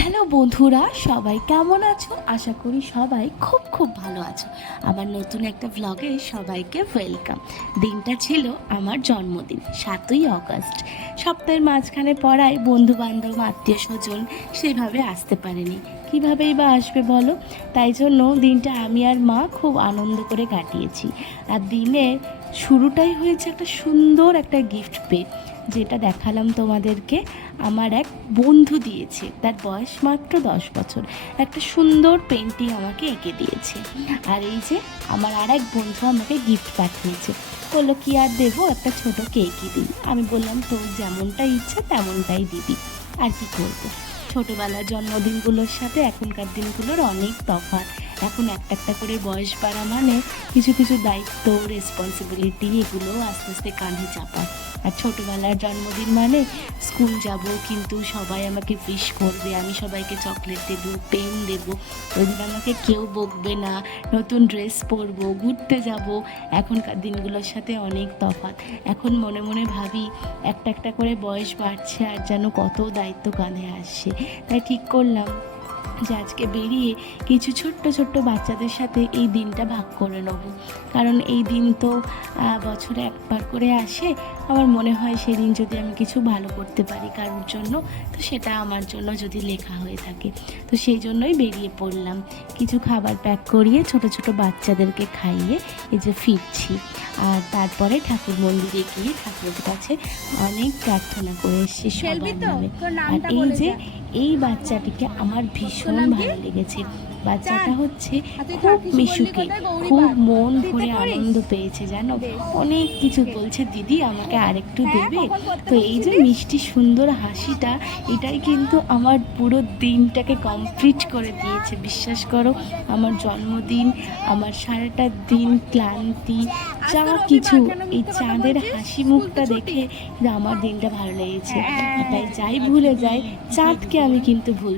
Hello বন্ধুরা, সবাই কেমন আছো? আশা করি সবাই খুব খুব ভালো আছো। আমার নতুন একটা ব্লগে সবাইকে ওয়েলকাম। দিনটা ছিল আমার জন্মদিন, 7ই অগস্ট। সপ্তাহের মাঝখানে পড়ায় বন্ধু বান্ধব আত্মীয় স্বজন সেভাবে আসতে পারেনি, কীভাবেই বা আসবে বলো। তাই জন্য দিনটা আমি আর মা খুব আনন্দ করে কাটিয়েছি। আর দিনের শুরুটাই হয়েছে একটা সুন্দর একটা গিফট পেয়ে, যেটা দেখালাম তোমাদেরকে। আমার এক বন্ধু দিয়েছে, তার বয়স মাত্র 10 বছর। একটা সুন্দর পেন্টিং আমাকে এঁকে দিয়েছে। আর এই যে আমার আর এক বন্ধু আমাকে গিফট পাঠিয়েছে, বললো কি আর দেবো, একটা ছোট কেকই দিই। আমি বললাম তোর যেমনটা ইচ্ছা তেমনটাই দিবি, আর কি করবো। ছোটোবেলার জন্মদিনগুলোর সাথে এখনকার দিনগুলোর অনেক তফাৎ। এখন একটা একটা করে বয়স বাড়া মানে কিছু কিছু দায়িত্ব, রেসপন্সিবিলিটি, এগুলোও আস্তে আস্তে কাঁধে চাপা। আর ছোটোবেলার জন্মদিন মানে স্কুল যাব, কিন্তু সবাই আমাকে উইশ করবে, আমি সবাইকে চকলেট দেবো, পেন দেবো, ওই দিন আমাকে কেউ বকবে না, নতুন ড্রেস পরবো, ঘুরতে যাব। এখনকার দিনগুলোর সাথে অনেক তফাৎ। এখন মনে মনে ভাবি একটা একটা করে বয়স বাড়ছে আর যেন কত দায়িত্ব কাঁধে আসছে। তাই ঠিক করলাম যে আজকে বেরিয়ে কিছু ছোট্ট ছোট্ট বাচ্চাদের সাথে এই দিনটা ভাগ করে নেব। কারণ এই দিন তো বছরে একবার করে আসে। আমার মনে হয় সেদিন যদি আমি কিছু ভালো করতে পারি কারোর জন্য, তো সেটা আমার জন্য যদি লেখা হয়ে থাকে। তো সেই জন্যই বেরিয়ে পড়লাম, কিছু খাবার প্যাক করিয়ে ছোট ছোট বাচ্চাদেরকে খাইয়ে এই যে ফিরছি। আর তারপরে ঠাকুর মন্দিরে গিয়ে ঠাকুরের কাছে অনেক প্রার্থনা করে এসেছি সবার নামে। আর এই যে এই বাচ্চাটিকে আমার ভীষণ ভালো লেগেছে। বাচ্চাটা হচ্ছে খুব মিশুকে, খুব মন ভরে আনন্দ পেয়েছে জানো। অনেক কিছু বলছে, দিদি আমাকে আরেকটু দেবে। তো এই যে মিষ্টি সুন্দর হাসিটা, এটাই কিন্তু আমার পুরো দিনটাকে কমপ্লিট করে দিয়েছে। বিশ্বাস করো, আমার জন্মদিন, আমার সারাটা দিন ক্লান্তি যা কিছু, এই চাঁদের হাসি মুখটা দেখে যে আমার দিনটা ভালো লেগেছে। তাই যাই ভুলে যাই, চাঁদকে আমি কিন্তু ভুলছি